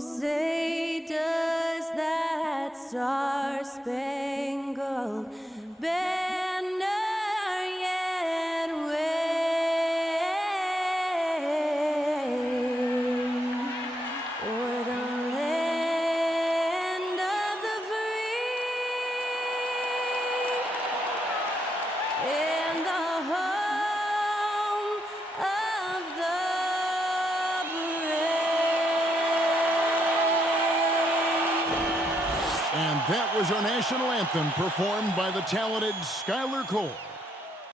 say does that star-spangled banner yet wave o'er the land of the free and the home of the And that was our national anthem performed by the talented Skylar Cole.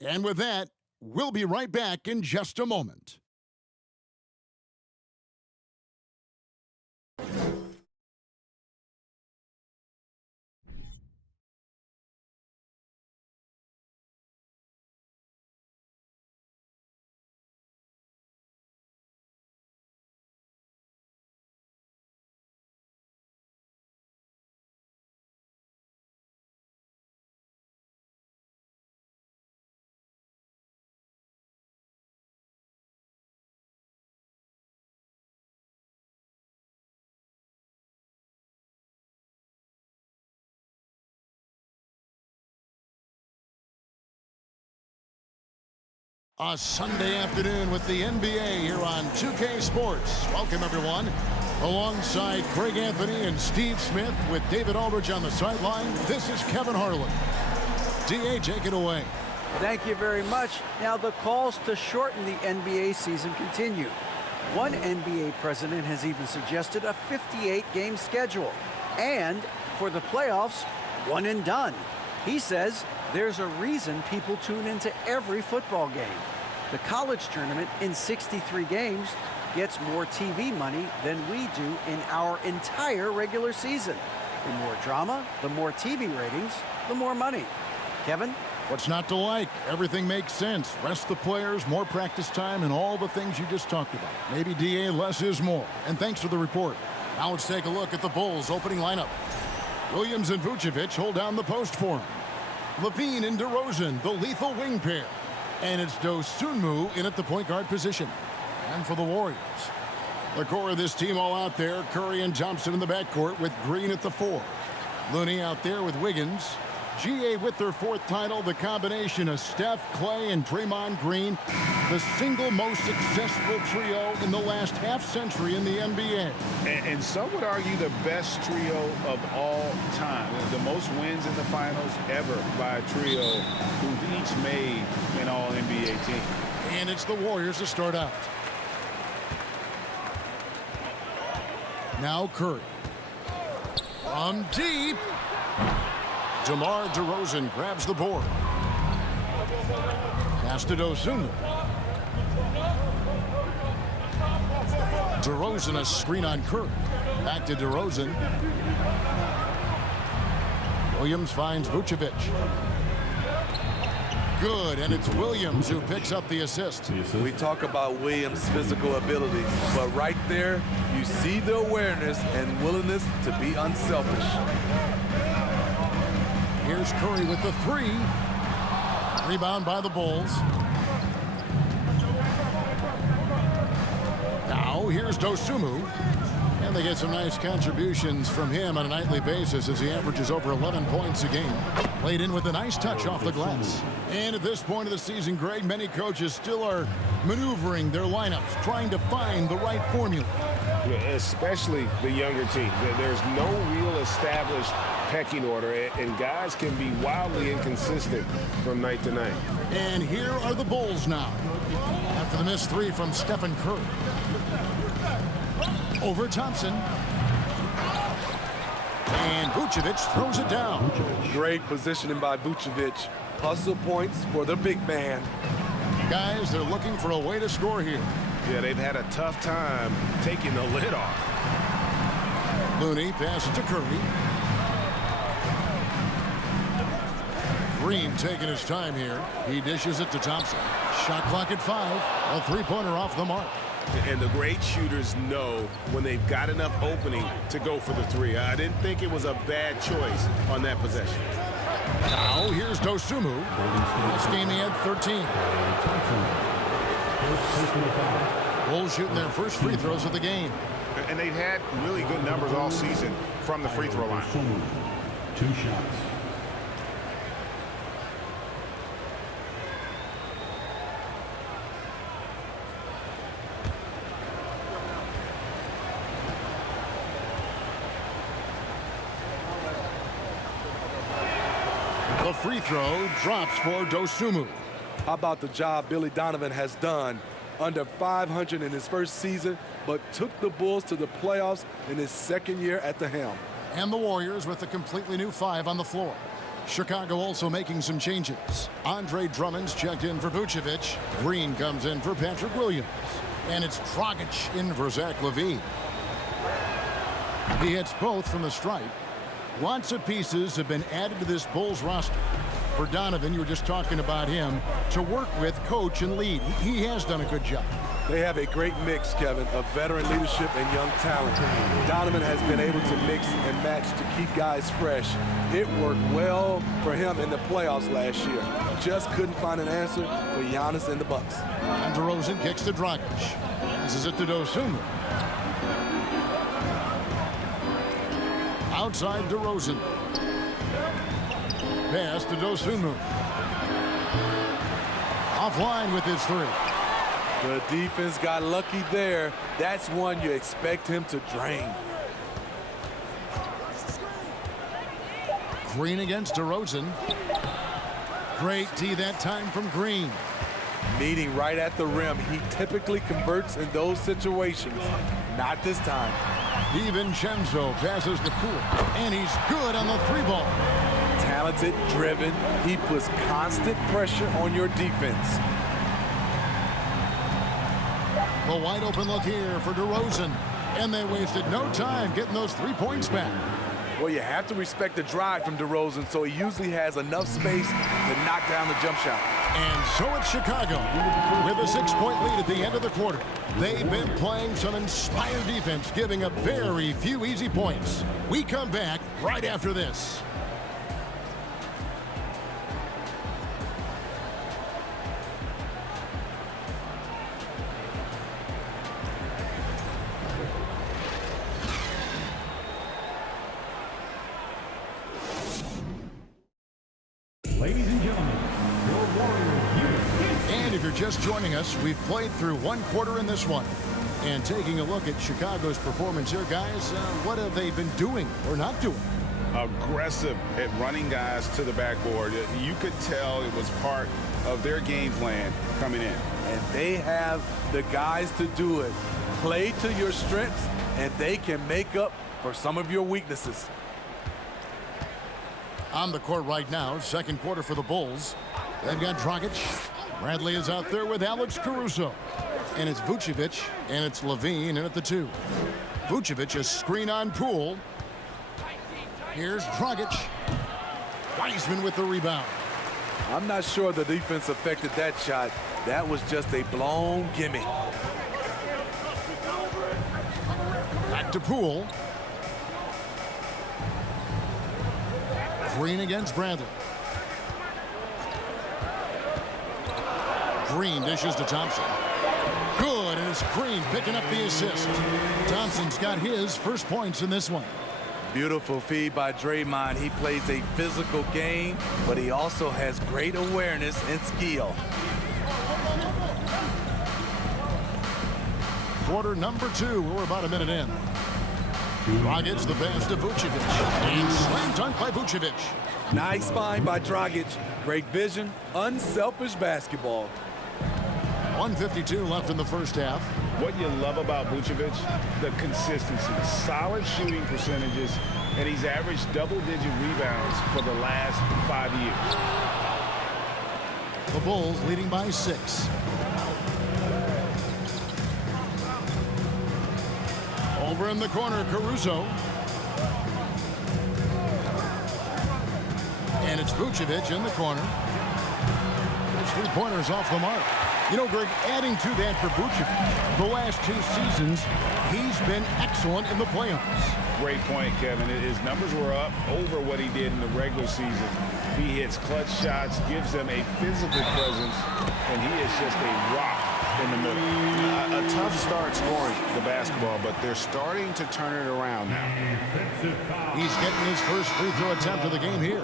And with that, we'll be right back in just a moment. A Sunday afternoon with the NBA here on 2K Sports. Welcome, everyone. Alongside Greg Anthony and Steve Smith with David Aldridge on the sideline, this is Kevin Harlan. D.A., take it away. Thank you very much. Now, the calls to shorten the NBA season continue. One NBA president has even suggested a 58-game schedule. And for the playoffs, one and done. He says there's a reason people tune into every football game. The college tournament in 63 games gets more TV money than we do in our entire regular season. The more drama, the more TV ratings, the more money. Kevin? What's not to like? Everything makes sense. Rest the players, more practice time, and all the things you just talked about. Maybe, D.A., less is more. And thanks for the report. Now let's take a look at the Bulls' opening lineup. Williams and Vucevic hold down the post for him. Levine and DeRozan, the lethal wing pair. And it's Dosunmu in at the point guard position. And for the Warriors, the core of this team all out there, Curry and Thompson in the backcourt with Green at the 4. Looney out there with Wiggins. GA with their 4th title, the combination of Steph, Clay, and Draymond Green, the single most successful trio in the last half-century in the NBA. And some would argue the best trio of all time. The most wins in the finals ever by a trio who've each made an all-NBA team. And it's the Warriors to start out. Now Curry. From deep. DeMar DeRozan grabs the board. Pass to Dosunmu. DeRozan a screen on Curry. Back to DeRozan. Williams finds Vucevic. Good, and it's Williams who picks up the assist. We talk about Williams' physical abilities, but right there, you see the awareness and willingness to be unselfish. Here's Curry with the 3. Rebound by the Bulls. Now here's Dosunmu. And they get some nice contributions from him on a nightly basis as he averages over 11 points a game. Played in with a nice touch off the glass. And at this point of the season, Greg, many coaches still are maneuvering their lineups, trying to find the right formula. Especially the younger teams. There's no real established pecking order, and guys can be wildly inconsistent from night to night. And here are the Bulls now. After the missed 3 from Stephen Curry. Over Thompson. And Vucevic throws it down. Great positioning by Vucevic. Hustle points for the big man. Guys, they're looking for a way to score here. Yeah, they've had a tough time taking the lid off. Looney passes to Curry. Green taking his time here. He dishes it to Thompson. Shot clock at 5. A 3-pointer off the mark. And the great shooters know when they've got enough opening to go for the 3. I didn't think it was a bad choice on that possession. Now here's Dosunmu. This game he had 13. Bulls shooting their first free throws of the game. And they've had really good numbers all season from the free throw line. 2 shots. The free throw drops for Dosunmu. How about the job Billy Donovan has done? Under 500 in his first season, but took the Bulls to the playoffs in his second year at the helm. And the Warriors with a completely new 5 on the floor. Chicago also making some changes. Andre Drummond's checked in for Vucevic. Green comes in for Patrick Williams. And it's Dragic in for Zach LaVine. He hits both from the stripe. Lots of pieces have been added to this Bulls roster. For Donovan, you were just talking about him, to work with, coach, and lead. He has done a good job. They have a great mix, Kevin, of veteran leadership and young talent. Donovan has been able to mix and match to keep guys fresh. It worked well for him in the playoffs last year. Just couldn't find an answer for Giannis and the Bucks. And DeRozan kicks to Dragic. Passes it to Dosunmu. Outside DeRozan. Pass to Dosunmu. Offline with his 3. The defense got lucky there. That's one you expect him to drain. Green against DeRozan. Great D that time from Green. Meeting right at the rim. He typically converts in those situations. Not this time. DiVincenzo passes to Poole. And he's good on the 3-ball. Talented, driven. He puts constant pressure on your defense. A wide open look here for DeRozan. And they wasted no time getting those 3 points back. Well, you have to respect the drive from DeRozan, so he usually has enough space to knock down the jump shot. And so it's Chicago with a 6-point lead at the end of the quarter. They've been playing some inspired defense, giving up very few easy points. We come back right after this. Ladies and gentlemen, your Warriors. And if you're just joining us, we've played through 1 quarter in this one. And taking a look at Chicago's performance here, guys, what have they been doing or not doing? Aggressive at running guys to the backboard. You could tell it was part of their game plan coming in. And they have the guys to do it. Play to your strengths, and they can make up for some of your weaknesses. On the court right now, 2nd quarter for the Bulls. They've got Dragic. Bradley is out there with Alex Caruso. And it's Vucevic, and it's LaVine in at the 2. Vucevic, a screen on Poole. Here's Dragic. Wiseman with the rebound. I'm not sure the defense affected that shot. That was just a blown gimme. Back to Poole. Green against Bradley. Green dishes to Thompson. Good, and it's Green picking up the assist. Thompson's got his first points in this one. Beautiful feed by Draymond. He plays a physical game, but he also has great awareness and skill. Quarter number 2. We're about a minute in. Dragic the pass to Vucevic. And slam dunk by Vucevic. Nice find by Dragic. Great vision, unselfish basketball. 1:52 left in the first half. What you love about Vucevic, the consistency, solid shooting percentages, and he's averaged double-digit rebounds for the last 5 years. The Bulls leading by 6. Over in the corner, Caruso. And it's Vucevic in the corner. Those 3-pointers off the mark. You know, Greg, adding to that for Vucevic, the last 2 seasons, he's been excellent in the playoffs. Great point, Kevin. His numbers were up over what he did in the regular season. He hits clutch shots, gives them a physical presence, and he is just a rock in the middle. A tough start scoring the basketball, but they're starting to turn it around now. He's getting his first free throw attempt of the game here.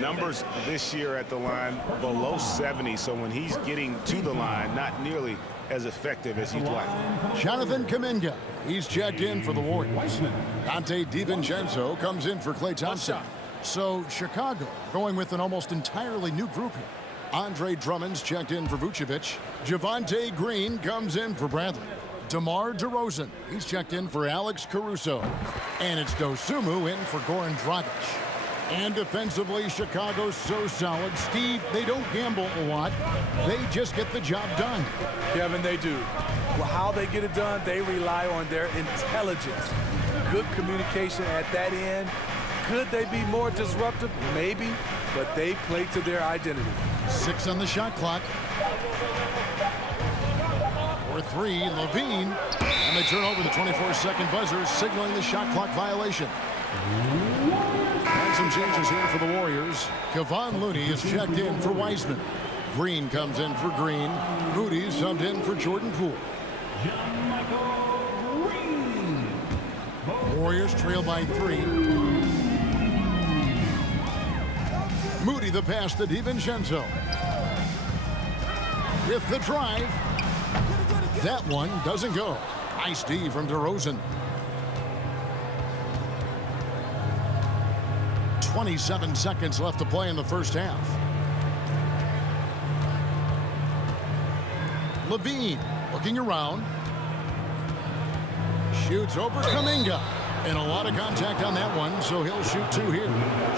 Numbers this year at the line below 70, so when he's getting to the line, not nearly as effective as you'd like. Jonathan Kuminga, he's checked in for the Warriors. Dante DiVincenzo comes in for Klay Thompson. So Chicago going with an almost entirely new group here. Andre Drummond's checked in for Vucevic. Javonte Green comes in for Bradley. DeMar DeRozan, he's checked in for Alex Caruso. And it's Dosunmu in for Goran Dragic. And defensively, Chicago's so solid. Steve, they don't gamble a lot. They just get the job done. Kevin, they do. Well, how they get it done, they rely on their intelligence. Good communication at that end. Could they be more disruptive? Maybe, but they play to their identity. 6 on the shot clock. For 3, Levine. And they turn over the 24-second buzzer, signaling the shot clock violation. And some changes here for the Warriors. Kevon Looney is checked in for Wiseman. Green comes in for Green. Moody subbed in for Jordan Poole. Warriors trail by 3. Moody the pass to DiVincenzo. With the drive. That one doesn't go. Nice D from DeRozan. 27 seconds left to play in the first half. Levine looking around. Shoots over Kuminga. And a lot of contact on that one, so he'll shoot 2 here.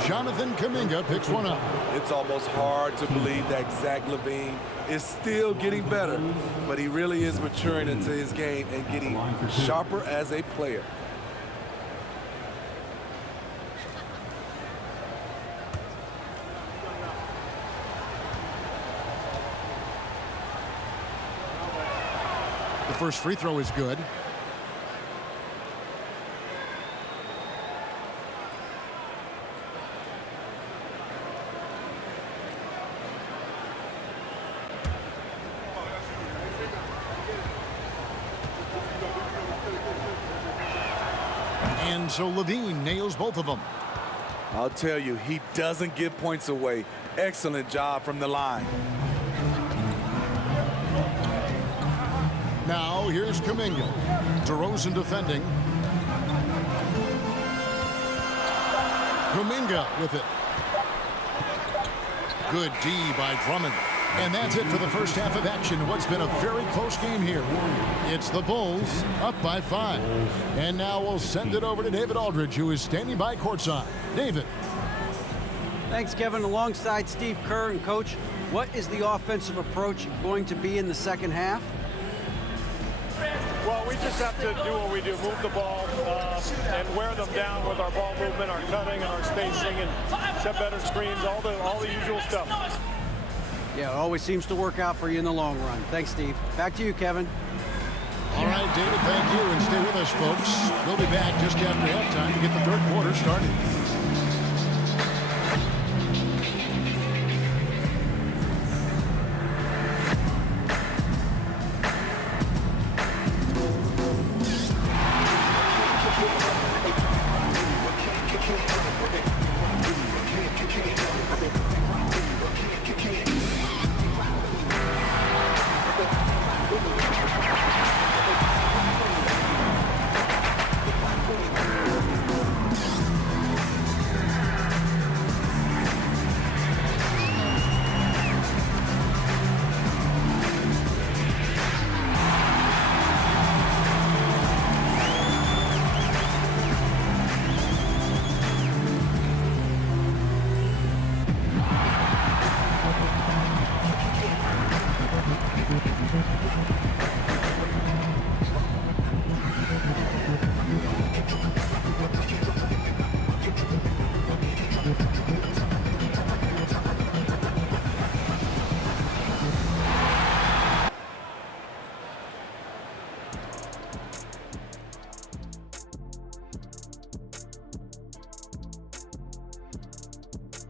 Jonathan Kuminga picks one up. It's almost hard to believe that Zach LaVine is still getting better, but he really is maturing into his game and getting sharper as a player. The first free throw is good. And so Levine nails both of them. I'll tell you, he doesn't give points away. Excellent job from the line. Now here's Kuminga. DeRozan defending. Kuminga with it. Good D by Drummond. And that's it for the first half of action. What's been a very close game here. It's the Bulls up by 5. And now we'll send it over to David Aldridge, who is standing by courtside. David. Thanks, Kevin. Alongside Steve Kerr and Coach, what is the offensive approach going to be in the second half? Well, we just have to do what we do, move the ball and wear them down with our ball movement, our cutting, and our spacing, and set better screens, all the usual stuff. Yeah, it always seems to work out for you in the long run. Thanks, Steve. Back to you, Kevin. All right, David, thank you, and stay with us, folks. We'll be back just after halftime to get the third quarter started.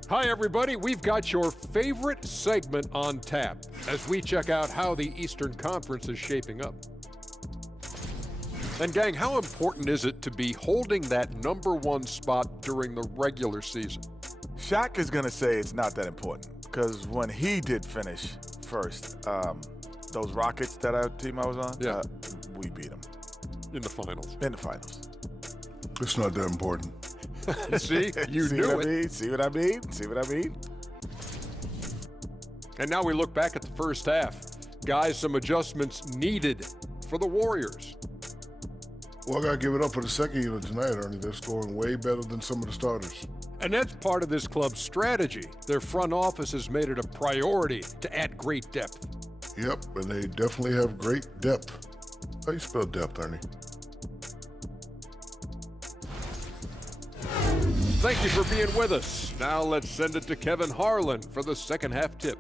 Hi, everybody. We've got your favorite segment on tap. as we check out how the Eastern Conference is shaping up. And gang, how important is it to be holding that #1 spot during the regular season? Shaq is going to say it's not that important because when he did finish first, those Rockets that our team I was on, we beat them. In the finals. In the finals. It's not that important. See? You knew it. See what I mean? See what I mean? And now we look back at the first half. Guys, some adjustments needed for the Warriors. Well, I got to give it up for the second unit tonight, Ernie. They're scoring way better than some of the starters. And that's part of this club's strategy. Their front office has made it a priority to add great depth. Yep, and they definitely have great depth. How you spell depth, Ernie? Thank you for being with us. Now let's send it to Kevin Harlan for the second half tip.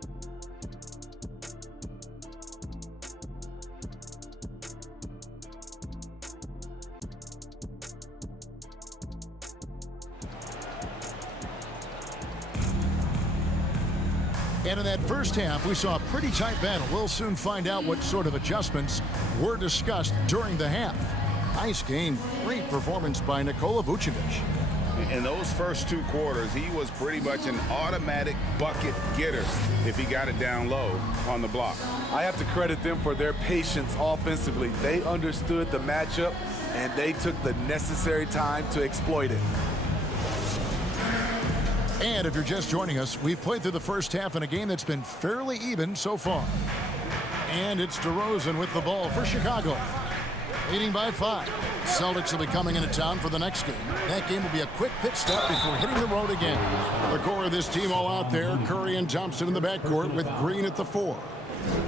And in that first half, we saw a pretty tight battle. We'll soon find out what sort of adjustments were discussed during the half. Nice game. Great performance by Nikola Vucevic. In those first 2 quarters, he was pretty much an automatic bucket getter if he got it down low on the block. I have to credit them for their patience offensively. They understood the matchup, and they took the necessary time to exploit it. And if you're just joining us, we've played through the first half in a game that's been fairly even so far. And it's DeRozan with the ball for Chicago, leading by 5. Celtics will be coming into town for the next game. That game will be a quick pit stop before hitting the road again. The core of this team all out there, Curry and Thompson in the backcourt with Green at the 4.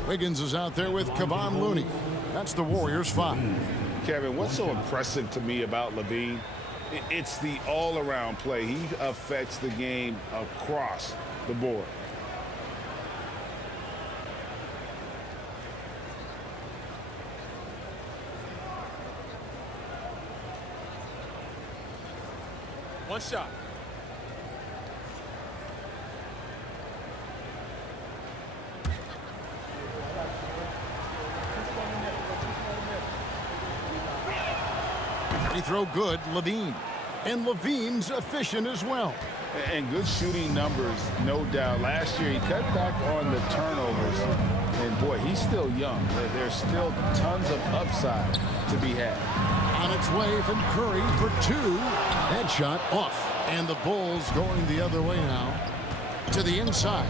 Wiggins is out there with Kevon Looney. That's the Warriors' 5. Kevin, what's so impressive to me about LaVine? It's the all-around play. He affects the game across the board. One shot. Free throw good, LaVine. And LaVine's efficient as well. And good shooting numbers, no doubt. Last year, he cut back on the turnovers. And, boy, he's still young. There's still tons of upside to be had. On its way from Curry for 2. That shot off. And the Bulls going the other way now to the inside.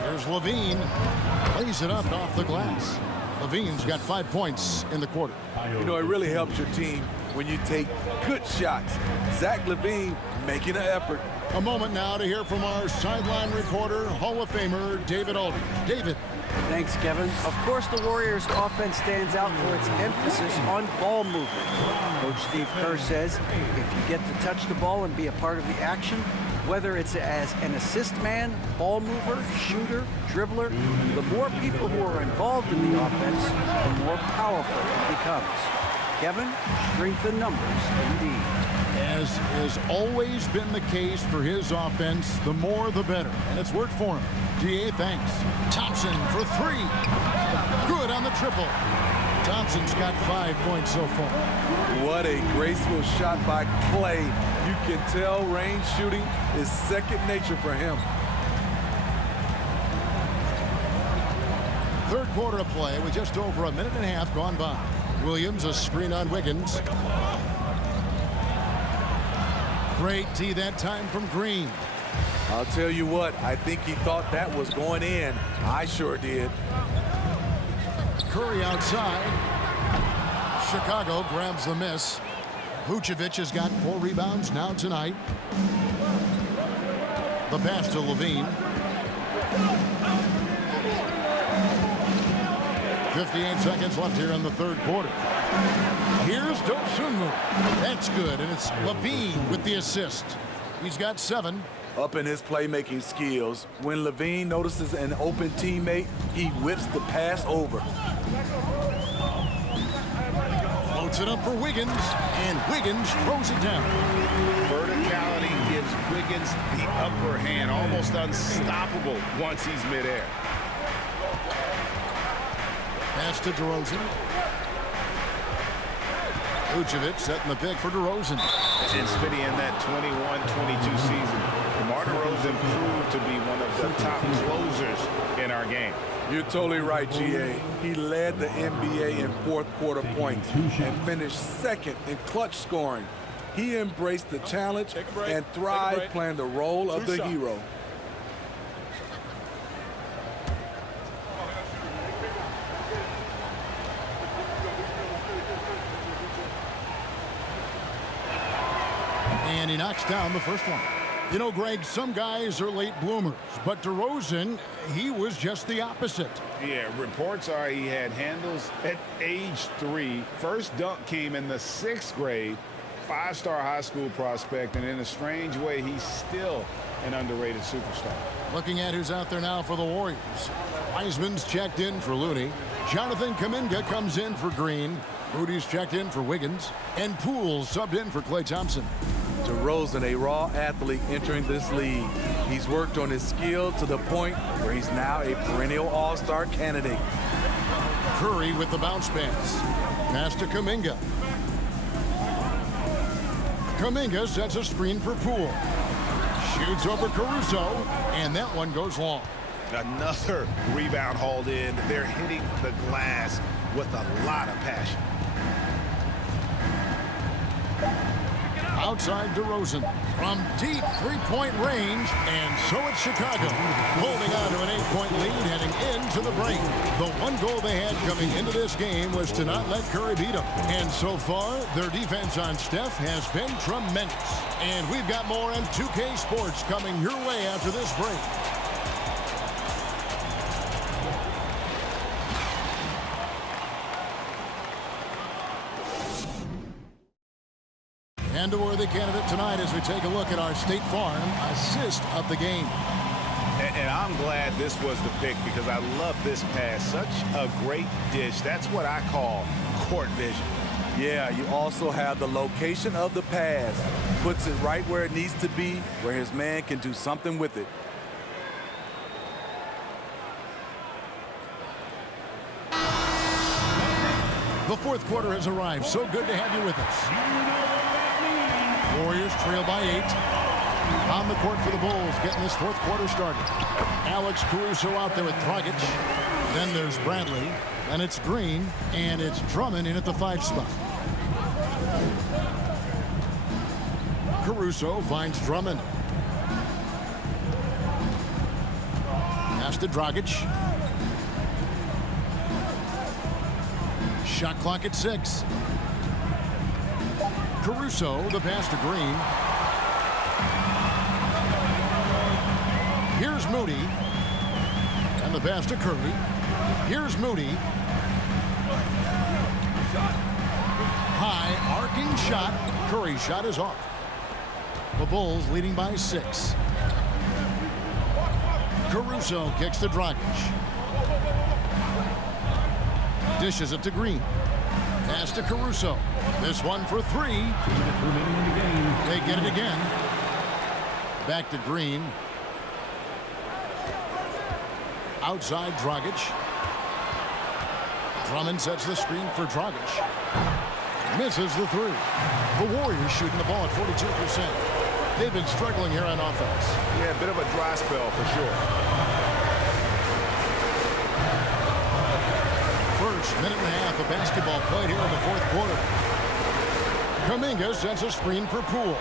There's LaVine. Plays it up off the glass. LaVine's got 5 points in the quarter. You know, it really helps your team when you take good shots. Zach LaVine making an effort. A moment now to hear from our sideline reporter, Hall of Famer David Aldridge. David. Thanks, Kevin. Of course, the Warriors' offense stands out for its emphasis on ball movement. Coach Steve Kerr says if you get to touch the ball and be a part of the action, whether it's as an assist man, ball mover, shooter, dribbler, the more people who are involved in the offense, the more powerful it becomes. Kevin, strength in numbers, indeed. As has always been the case for his offense, the more the better. And it's worked for him. DA, thanks. Thompson for 3. Good on the triple. Thompson's got 5 points so far. What a graceful shot by Clay. You can tell range shooting is second nature for him. Third quarter of play with just over a minute and a half gone by. Williams, a screen on Wiggins. Great D that time from Green. I'll tell you what, I think he thought that was going in. I sure did. Curry outside. Chicago grabs the miss. Vucevic has got 4 rebounds now tonight. The pass to LaVine. 58 seconds left here in the third quarter. Here's Dosunmu. That's good, and it's LaVine with the assist. He's got 7. Up in his playmaking skills, when LaVine notices an open teammate, he whips the pass over. Floats it up for Wiggins, and Wiggins throws it down. Verticality gives Wiggins the upper hand, almost unstoppable once he's midair. Pass to DeRozan. Vucevic setting the pick for DeRozan. And Spitty, in that 21-22 season, DeMar DeRozan proved to be one of the top closers in our game. You're totally right, GA. He led the NBA in fourth quarter points and finished second in clutch scoring. He embraced the challenge and thrived playing the role of the hero. And he knocks down the first one. You know, Greg, some guys are late bloomers, but DeRozan, he was just the opposite. Yeah, reports are he had handles at age 3. First dunk came in the 6th grade. 5-star high school prospect, and in a strange way, he's still an underrated superstar. Looking at who's out there now for the Warriors. Wiseman's checked in for Looney. Jonathan Kuminga comes in for Green. Moody's checked in for Wiggins. And Poole subbed in for Klay Thompson. DeRozan, a raw athlete entering this league. He's worked on his skill to the point where he's now a perennial all-star candidate. Curry with the bounce pass. Pass to Kuminga. Kuminga sets a screen for Poole. Shoots over Caruso, and that one goes long. Another rebound hauled in. They're hitting the glass with a lot of passion. Outside DeRozan from deep three-point range, and so it's Chicago holding on to an 8-point lead heading into the break. The one goal they had coming into this game was to not let Curry beat them, and so far their defense on Steph has been tremendous. And we've got more on 2K Sports coming your way after this break. And a worthy candidate tonight as we take a look at our State Farm assist of the game. And I'm glad this was the pick because I love this pass. Such a great dish. That's what I call court vision. Yeah, you also have the location of the pass. Puts it right where it needs to be, where his man can do something with it. The fourth quarter has arrived. So good to have you with us. Warriors trail by 8. On the court for the Bulls, getting this fourth quarter started. Alex Caruso out there with Dragic. Then there's Bradley. Then it's Green. And it's Drummond in at the 5 spot. Caruso finds Drummond. Pass to Dragic. Shot clock at 6. Caruso, the pass to Green. Here's Moody. And the pass to Curry. Here's Moody. High, arcing shot. Curry's shot is off. The Bulls leading by 6. Caruso kicks to Dragic. Dishes it to Green. Pass to Caruso. This one for 3. They get it again. Back to Green. Outside Dragic. Drummond sets the screen for Dragic. Misses the 3. The Warriors shooting the ball at 42%. They've been struggling here on offense. Yeah, a bit of a dry spell for sure. First minute and a half of basketball played here in the fourth quarter. Kuminga sets a screen for Poole.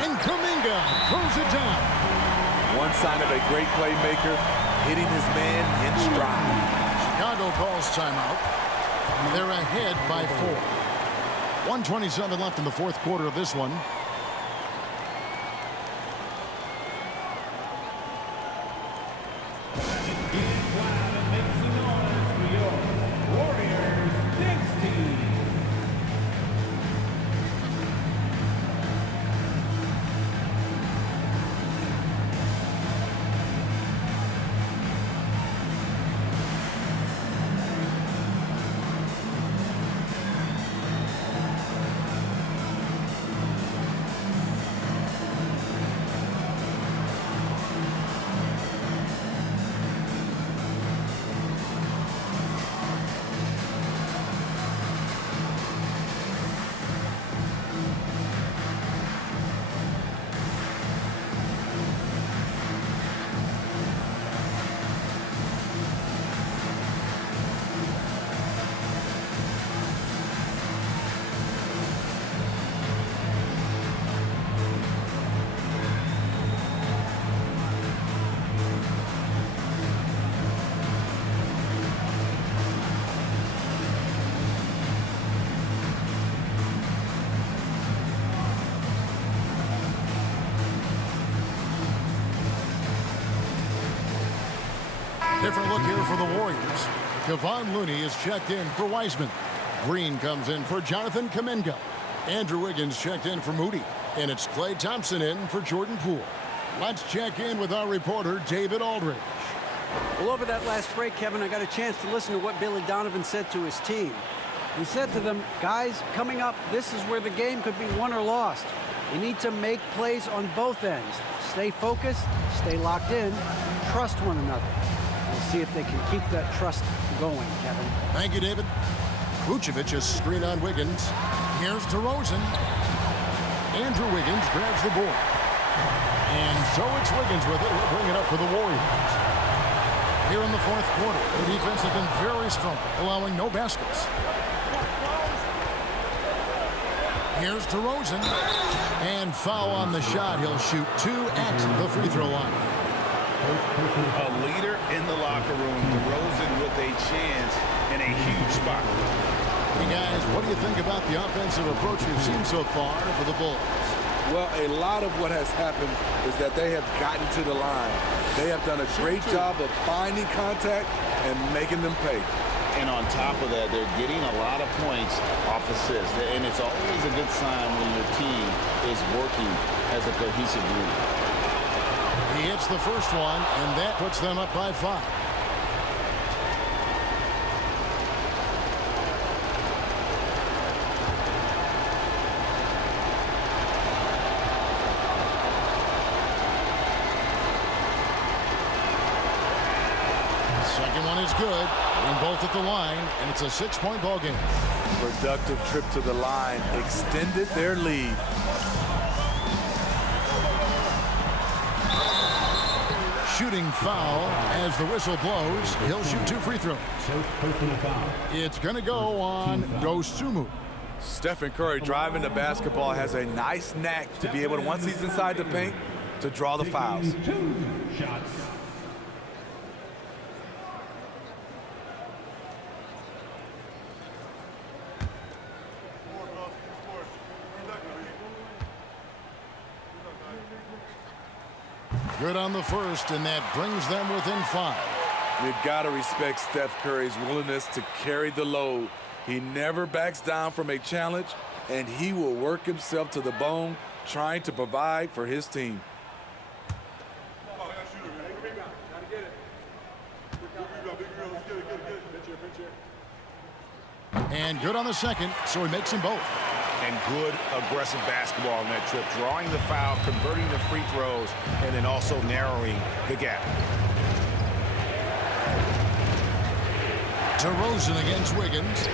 And Kuminga throws it down. One sign of a great playmaker, hitting his man in stride. Chicago calls timeout. They're ahead by 4. 1:27 left in the fourth quarter of this one. Different look here for the Warriors. Kevon Looney is checked in for Wiseman. Green comes in for Jonathan Kuminga. Andrew Wiggins checked in for Moody. And it's Klay Thompson in for Jordan Poole. Let's check in with our reporter, David Aldridge. Well, over that last break, Kevin, I got a chance to listen to what Billy Donovan said to his team. He said to them, guys, coming up, this is where the game could be won or lost. You need to make plays on both ends. Stay focused, stay locked in, trust one another. We'll see if they can keep that trust going, Kevin. Thank you, David. Vucevic is screen on Wiggins. Here's DeRozan. Andrew Wiggins grabs the board. And so it's Wiggins with it. He'll bring it up for the Warriors. Here in the fourth quarter, the defense has been very strong, allowing no baskets. Here's DeRozan. And foul on the shot. He'll shoot 2 at the free throw line. A leader in the locker room, DeRozan with a chance in a huge spot. Hey guys, what do you think about the offensive approach we've seen so far for the Bulls? Well, a lot of what has happened is that they have gotten to the line. They have done a great job of finding contact and making them pay. And on top of that, they're getting a lot of points off assists. And it's always a good sign when your team is working as a cohesive group. He hits the first one, and that puts them up by 5. Second one is good, and both at the line, and it's a 6-point ball game. Productive trip to the line extended their lead. Shooting foul as the whistle blows. He'll shoot 2 free throws. It's going to go on Dosunmu. Stephen Curry driving the basketball has a nice knack to be able to, once he's inside the paint, to draw the fouls. 2 shots. Good on the first, and that brings them within 5. You've got to respect Steph Curry's willingness to carry the load. He never backs down from a challenge, and he will work himself to the bone trying to provide for his team. And good on the second, so he makes them both. And good aggressive basketball on that trip, drawing the foul, converting the free throws, and then also narrowing the gap. DeRozan against Wiggins.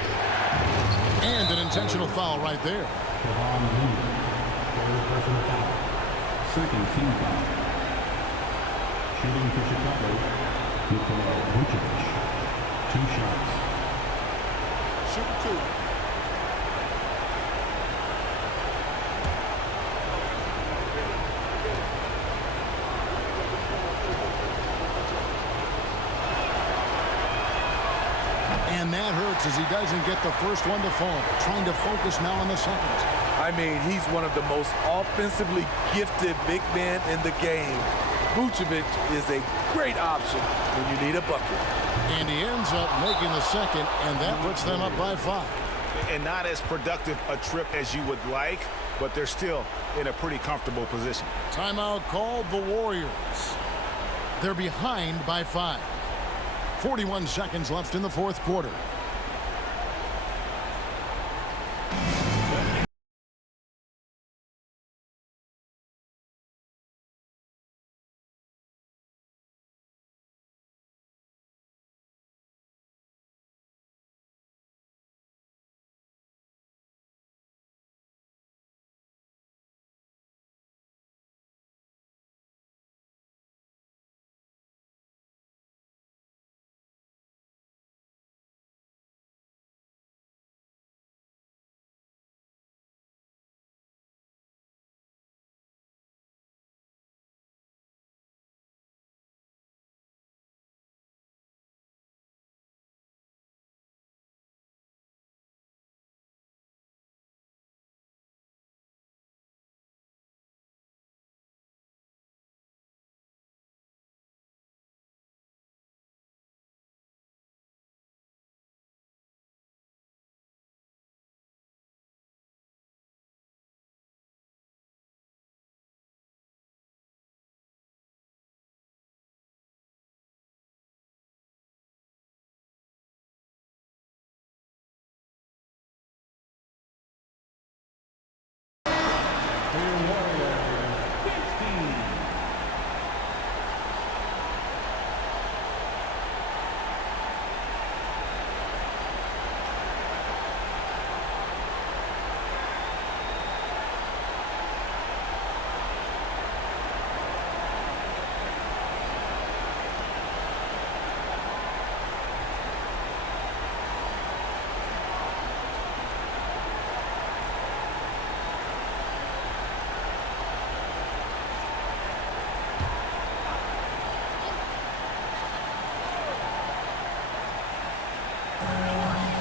And an intentional foul right there. Second team foul. Shooting for Chicago, Nikola Vucevic. 2 shots. Shoot 2. And that hurts as he doesn't get the first one to fall. Trying to focus now on the second. I mean, he's one of the most offensively gifted big men in the game. Vucevic is a great option when you need a bucket. And he ends up making the second, and that puts them up by 5. And not as productive a trip as you would like, but they're still in a pretty comfortable position. Timeout called the Warriors. They're behind by 5. 41 seconds left in the fourth quarter.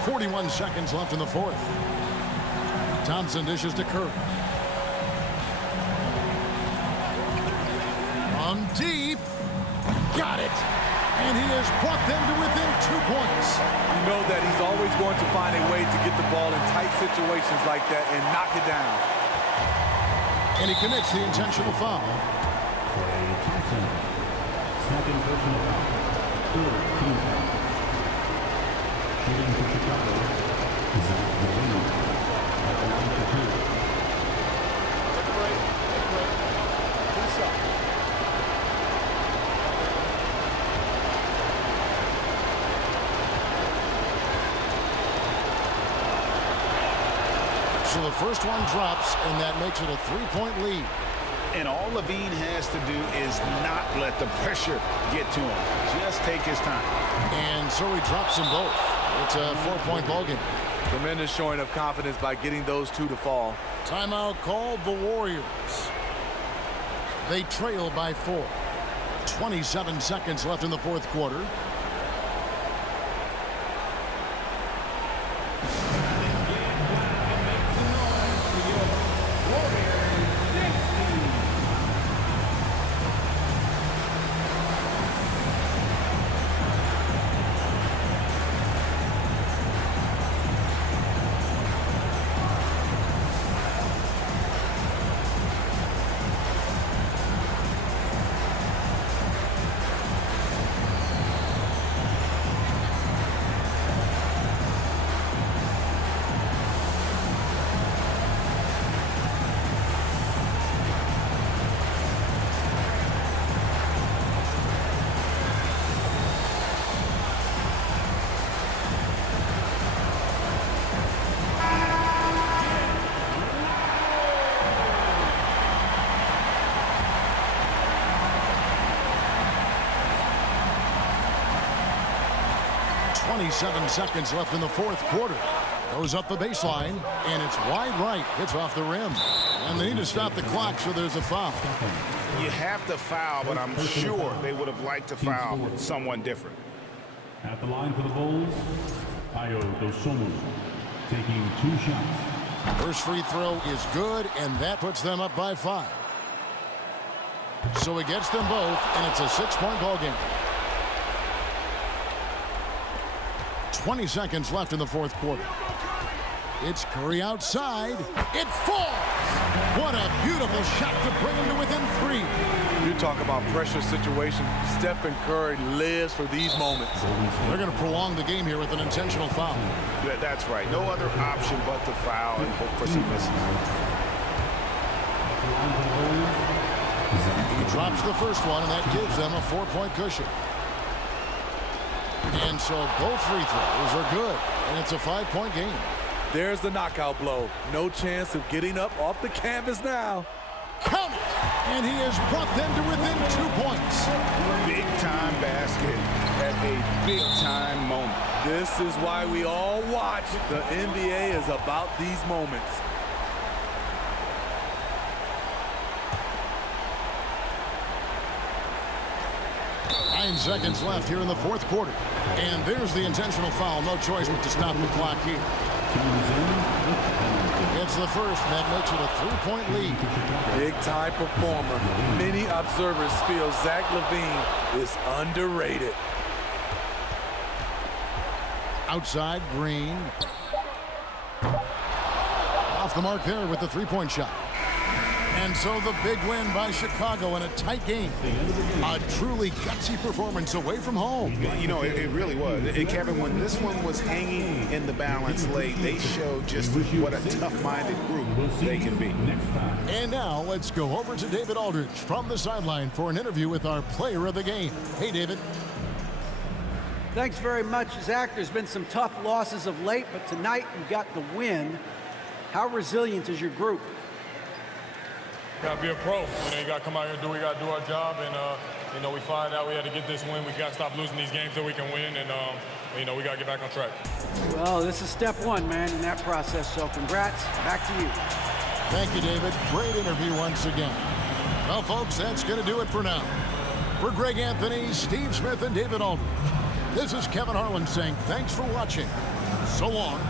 .41 seconds left in the fourth. Thompson dishes to Curry. On deep. Got it. And he has brought them to within 2 points. You know that he's always going to find a way to get the ball in tight situations like that and knock it down. And he commits the intentional foul. Klay Thompson. Second personal foul. Third team foul. Shooting for Chicago, Zach LaVine. At the line for 2. Take a break. Two shots. So the first one drops, and that makes it a 3-point lead. And all LaVine has to do is not let the pressure get to him. Just take his time. And so he drops them both. It's a 4-point ballgame. Tremendous showing of confidence by getting those two to fall. Timeout called the Warriors. They trail by 4. 27 seconds left in the fourth quarter. .27 seconds left in the fourth quarter. Goes up the baseline, and it's wide right. Hits off the rim. And they need to stop the clock, so there's a foul. You have to foul, but I'm sure they would have liked to foul someone different. At the line for the Bulls, Ayo Dosunmu taking 2 shots. First free throw is good, and that puts them up by 5. So he gets them both, and it's a 6-point ball game. 20 seconds left in the fourth quarter. It's Curry outside. It falls! What a beautiful shot to bring him to within 3. You talk about pressure situation. Stephen Curry lives for these moments. They're going to prolong the game here with an intentional foul. Yeah, that's right. No other option but to foul and hope for some misses. He drops the first one, and that gives them a 4-point cushion. And so both free throws are good, and it's a 5-point game. There's the knockout blow. No chance of getting up off the canvas now. Count it! And he has brought them to within 2 points. Big-time basket at a big-time moment. This is why we all watch. The NBA is about these moments. Nine seconds left here in the fourth quarter. And there's the intentional foul. No choice but to stop the clock here. It's the first, and that makes it a 3-point lead. Big-time performer. Many observers feel Zach LaVine is underrated. Outside, Green. Off the mark there with the 3-point shot. And so the big win by Chicago in a tight game. A truly gutsy performance away from home. You know, it really was. And Kevin, when this one was hanging in the balance late, they showed just what a tough-minded group they can be. And now let's go over to David Aldridge from the sideline for an interview with our player of the game. Hey, David. Thanks very much, Zach. There's been some tough losses of late, but tonight you got the win. How resilient is your group? Got to be a pro. You got to come out here and do what we got to do our job. And, we find out we had to get this win. We got to stop losing these games so we can win. And, we got to get back on track. Well, this is step one, man, in that process. So congrats. Back to you. Thank you, David. Great interview once again. Well, folks, that's going to do it for now. For Greg Anthony, Steve Smith, and David Aldridge, this is Kevin Harlan saying thanks for watching. So long.